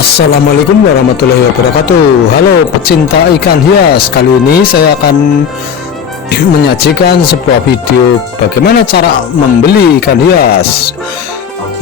Assalamualaikum warahmatullahi wabarakatuh. Halo pecinta ikan hias, kali ini saya akan menyajikan sebuah video bagaimana cara membeli ikan hias,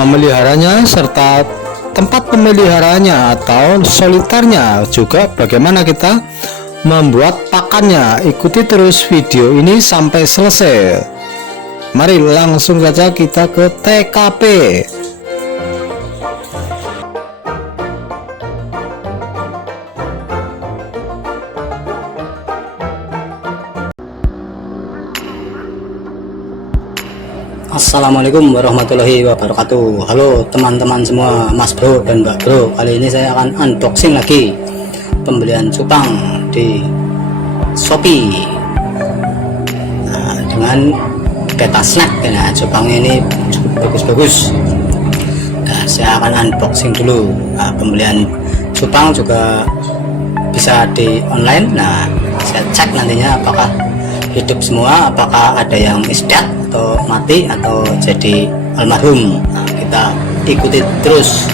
memeliharanya, serta tempat pemeliharaannya atau soliternya, juga bagaimana kita membuat pakannya. Ikuti terus video ini sampai selesai. Mari langsung saja kita ke TKP. Assalamualaikum warahmatullahi wabarakatuh. Halo teman-teman semua, Mas Bro dan Mbak Bro. Kali ini saya akan unboxing lagi pembelian cupang di Shopee, dengan beta snack. Nah, cupangnya ini cukup bagus-bagus. Saya akan unboxing dulu. Pembelian cupang juga bisa di online. Nah, saya cek nantinya apakah hidup semua, apakah ada yang isdat atau mati atau jadi almarhum. Kita ikuti terus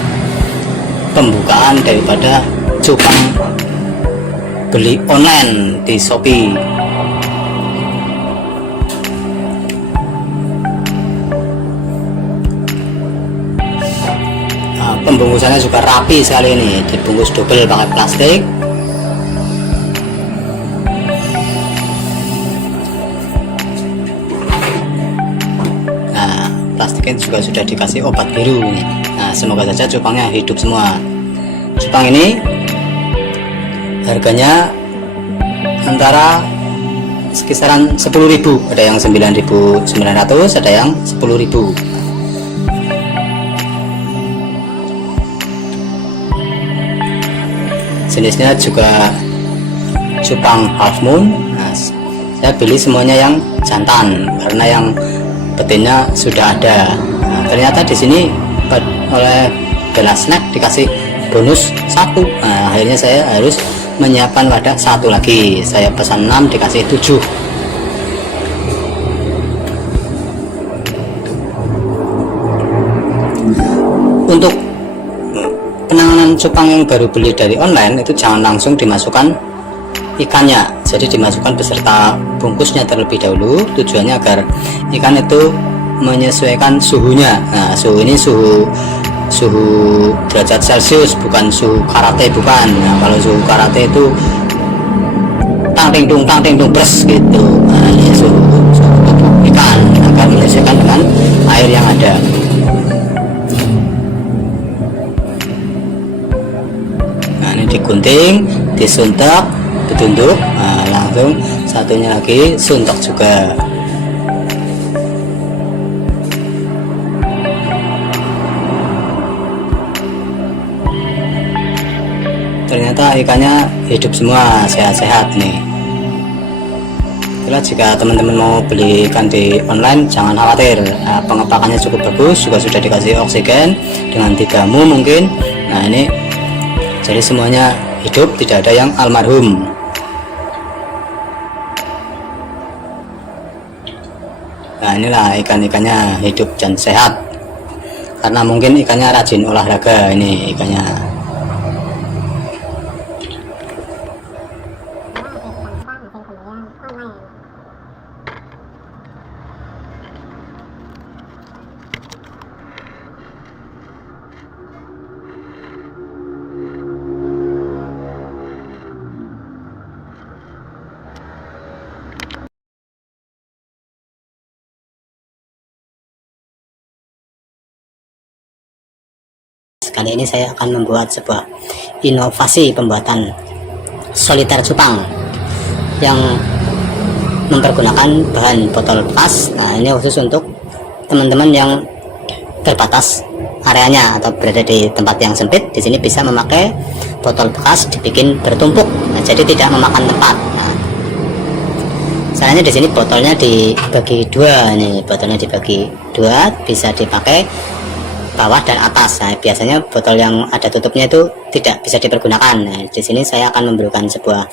pembukaan daripada cupang beli online di Shopee. Pembungkusannya juga rapi sekali ini, dibungkus double pakai plastik. Plastiknya juga sudah dikasih obat biru ini. Nah, semoga saja cupangnya hidup semua. Cupang ini harganya antara sekisaran 10.000, ada yang 9.900, ada yang 10.000. Jenisnya juga cupang half moon. Nah, saya pilih semuanya yang jantan karena yang betinnya sudah ada. Nah, ternyata di sini oleh Bella Snack dikasih bonus 1. Nah, akhirnya saya harus menyiapkan wadah 1 lagi. Saya pesan 6, dikasih 7. Untuk penanganan cupang yang baru beli dari online itu jangan langsung dimasukkan ikannya, jadi dimasukkan beserta bungkusnya terlebih dahulu. Tujuannya agar ikan itu menyesuaikan suhunya. Nah, suhu ini suhu derajat Celcius, bukan suhu karate, bukan. Nah, kalau suhu karate itu tang ting dung pres gitu. Nah, ini suhu tubuh ikan agar menyesuaikan dengan air yang ada. Nah, ini digunting, disuntak, ditunduk. Nah, langsung satunya lagi suntok juga. Ternyata ikannya hidup semua, sehat-sehat nih. Itulah, jika teman-teman mau beli ikan di online jangan khawatir. Nah, pengepakannya cukup bagus, juga sudah dikasih oksigen dengan 3 mu mungkin. Nah, ini jadi semuanya hidup, tidak ada yang almarhum. Nah, inilah ikan-ikannya hidup dan sehat karena mungkin ikannya rajin olahraga. Ini ikannya. Kali ini saya akan membuat sebuah inovasi pembuatan soliter cupang yang mempergunakan bahan botol bekas. Nah, ini khusus untuk teman-teman yang terbatas areanya atau berada di tempat yang sempit. Di sini bisa memakai botol bekas dibikin bertumpuk. Nah, jadi tidak memakan tempat. Nah, caranya di sini botolnya dibagi 2. Nih, botolnya dibagi 2, bisa dipakai bawah dan atas. Nah, biasanya botol yang ada tutupnya itu tidak bisa dipergunakan. Nah, di sini saya akan memberikan sebuah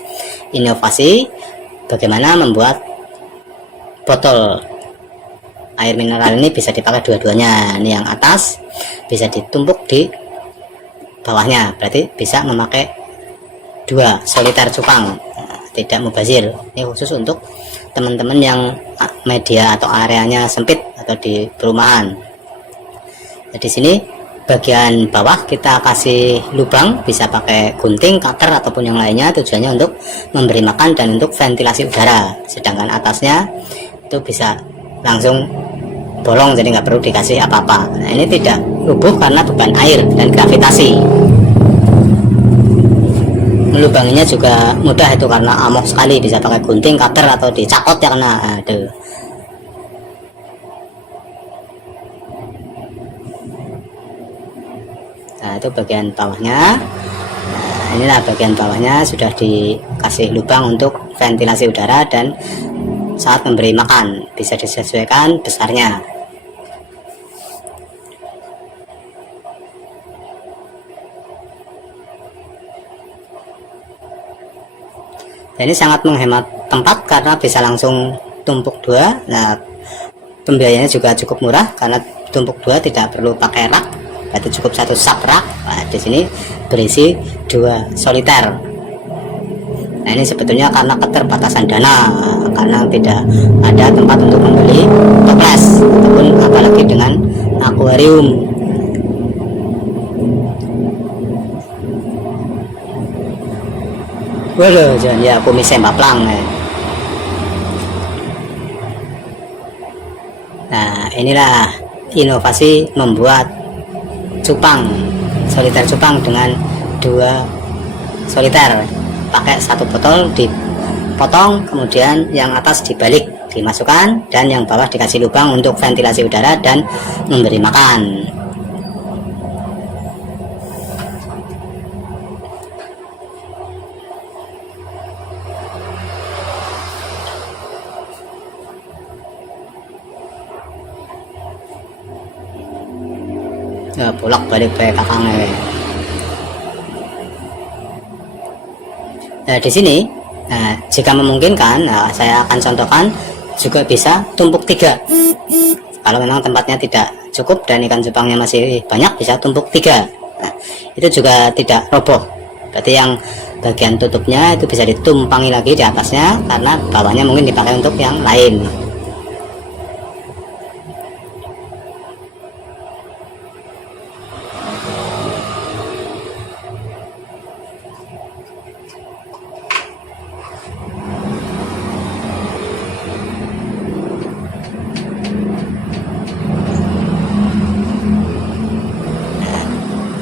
inovasi bagaimana membuat botol air mineral ini bisa dipakai dua-duanya. Ini yang atas bisa ditumpuk di bawahnya, berarti bisa memakai 2 soliter cupang, tidak mubazir. Ini khusus untuk teman-teman yang media atau areanya sempit atau di perumahan. Nah, di sini bagian bawah kita kasih lubang, bisa pakai gunting, cutter ataupun yang lainnya, tujuannya untuk memberi makan dan untuk ventilasi udara. Sedangkan atasnya itu bisa langsung bolong, jadi nggak perlu dikasih apa-apa. Nah, ini tidak rubuh karena beban air dan gravitasi. Melubanginya juga mudah itu karena amok sekali, bisa pakai gunting, cutter atau dicakot ya, karena aduh. Nah, itu bagian bawahnya. Nah, inilah bagian bawahnya sudah dikasih lubang untuk ventilasi udara dan saat memberi makan bisa disesuaikan besarnya. Dan ini sangat menghemat tempat karena bisa langsung tumpuk 2. Nah, pembiayanya juga cukup murah karena tumpuk 2 tidak perlu pakai rak, berarti cukup 1 sub rak. Nah, di sini berisi 2 soliter. Nah, ini sebetulnya karena keterbatasan dana, karena tidak ada tempat untuk membeli toples ataupun apalagi dengan akuarium. Waduh, jangan ya kumis sembaplang. Nah, inilah inovasi membuat cupang, soliter cupang dengan 2 soliter. Pakai 1 botol dipotong, kemudian yang atas dibalik dimasukkan, dan yang bawah dikasih lubang untuk ventilasi udara dan memberi makan. Ya, bolak balik kayak kakangnya. Nah, di sini, jika memungkinkan, saya akan contohkan juga bisa tumpuk 3. Kalau memang tempatnya tidak cukup dan ikan cupangnya masih banyak, bisa tumpuk 3. Nah, itu juga tidak roboh. Berarti yang bagian tutupnya itu bisa ditumpangi lagi di atasnya, karena bawahnya mungkin dipakai untuk yang lain.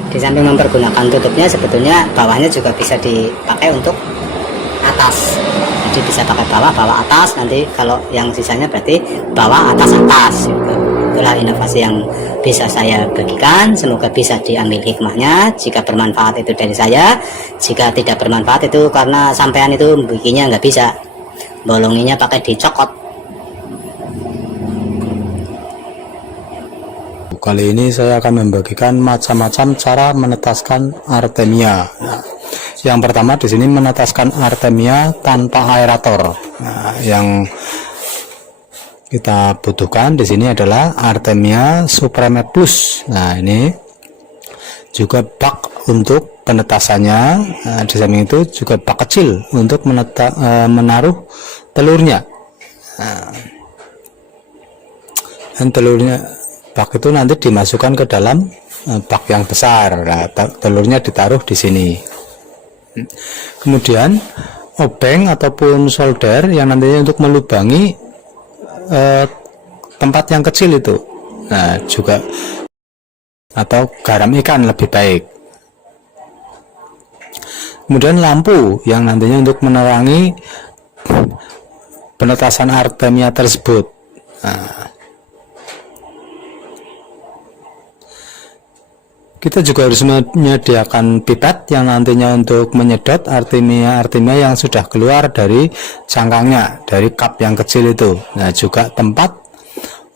Di samping mempergunakan tutupnya, sebetulnya bawahnya juga bisa dipakai untuk atas. Jadi bisa pakai bawah, bawah atas. Nanti kalau yang sisanya berarti bawah atas atas. Itulah inovasi yang bisa saya bagikan. Semoga bisa diambil hikmahnya. Jika bermanfaat itu dari saya, jika tidak bermanfaat itu karena sampean itu bikinnya nggak bisa, bolonginya pakai dicokot. Kali ini saya akan membagikan macam-macam cara menetaskan artemia. Nah, yang pertama di sini menetaskan artemia tanpa aerator. Nah, yang kita butuhkan di sini adalah Artemia Supreme Plus. Nah, ini juga bak untuk penetasannya. Nah, di samping itu juga bak kecil untuk menaruh telurnya. Nah, dan telurnya, bak itu nanti dimasukkan ke dalam bak yang besar. Nah, telurnya ditaruh di sini. Kemudian obeng ataupun solder yang nantinya untuk melubangi tempat yang kecil itu. Nah, juga atau garam ikan lebih baik. Kemudian lampu yang nantinya untuk menerangi penetasan artemia tersebut. Nah, kita juga harus menyediakan pipet yang nantinya untuk menyedot artemia yang sudah keluar dari cangkangnya, dari cup yang kecil itu. Nah, juga tempat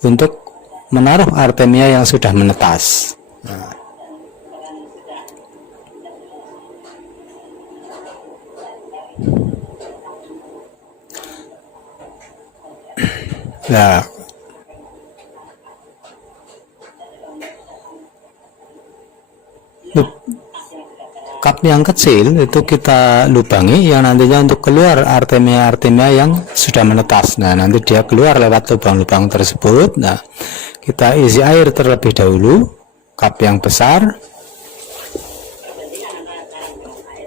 untuk menaruh artemia yang sudah menetas. Nah, cup yang kecil itu kita lubangi, yang nantinya untuk keluar artemia yang sudah menetas. Nah, nanti dia keluar lewat lubang-lubang tersebut. Nah, kita isi air terlebih dahulu, cup yang besar.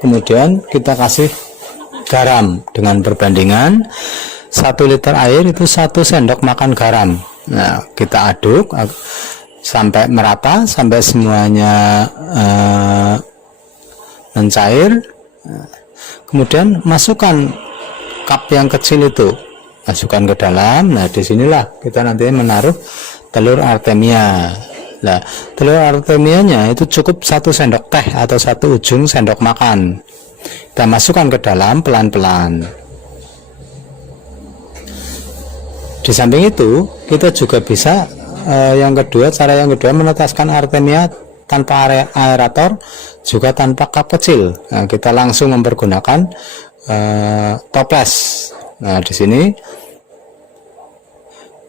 Kemudian kita kasih garam dengan perbandingan 1 liter air itu 1 sendok makan garam. Nah, kita aduk sampai merata, sampai semuanya mencair. Kemudian masukkan cup yang kecil itu, masukkan ke dalam. Nah, disinilah kita nanti menaruh telur artemia. Nah, telur artemianya itu cukup 1 sendok teh atau 1 ujung sendok makan. Kita masukkan ke dalam pelan-pelan. Di samping itu, kita juga bisa cara yang kedua menetaskan artemia tanpa aerator, juga tanpa cup kecil. Nah, kita langsung mempergunakan toples. Nah, di sini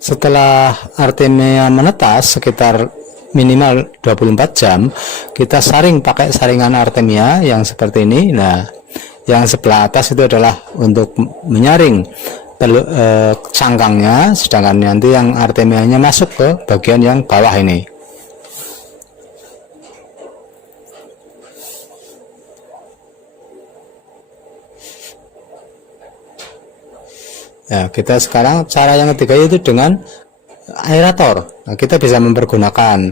setelah artemia menetas sekitar minimal 24 jam, kita saring pakai saringan artemia yang seperti ini. Nah, yang sebelah atas itu adalah untuk menyaring cangkangnya, sedangkan nanti yang artemianya masuk ke bagian yang bawah ini. Nah, kita sekarang cara yang ketiga yaitu dengan aerator. Nah, kita bisa mempergunakan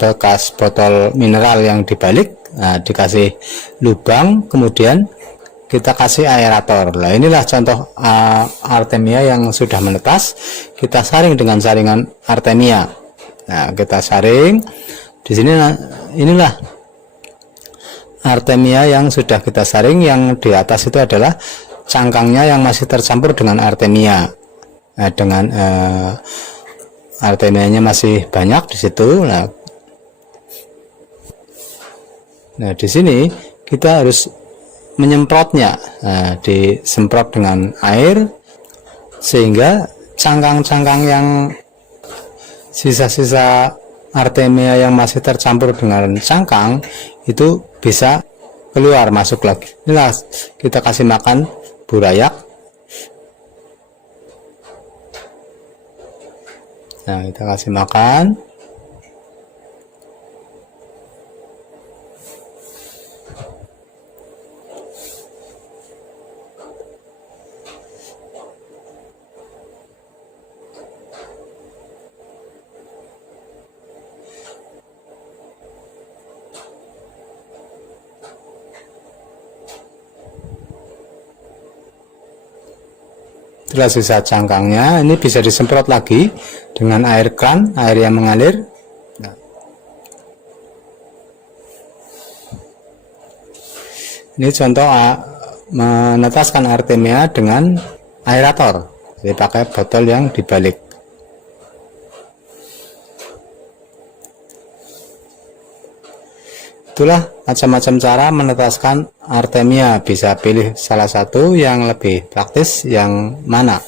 bekas botol mineral yang dibalik, nah, dikasih lubang, kemudian kita kasih aerator. Nah, inilah contoh artemia yang sudah menetas. Kita saring dengan saringan artemia. Nah, kita saring di sini. Nah, inilah artemia yang sudah kita saring. Yang di atas itu adalah cangkangnya yang masih tercampur dengan artemia. Nah, dengan artemianya masih banyak di situ. Nah, di sini kita harus menyemprotnya. Nah, disemprot dengan air sehingga cangkang-cangkang yang sisa-sisa artemia yang masih tercampur dengan cangkang itu bisa keluar, masuk lagi. Inilah kita kasih makan burayak. Nah, kita kasih makan. Setelah sisa cangkangnya, ini bisa disemprot lagi dengan air kran, air yang mengalir. Nah, ini contoh menetaskan artemia dengan aerator. Jadi pakai botol yang dibalik. Itulah macam-macam cara menetaskan artemia. Bisa pilih salah satu yang lebih praktis yang mana.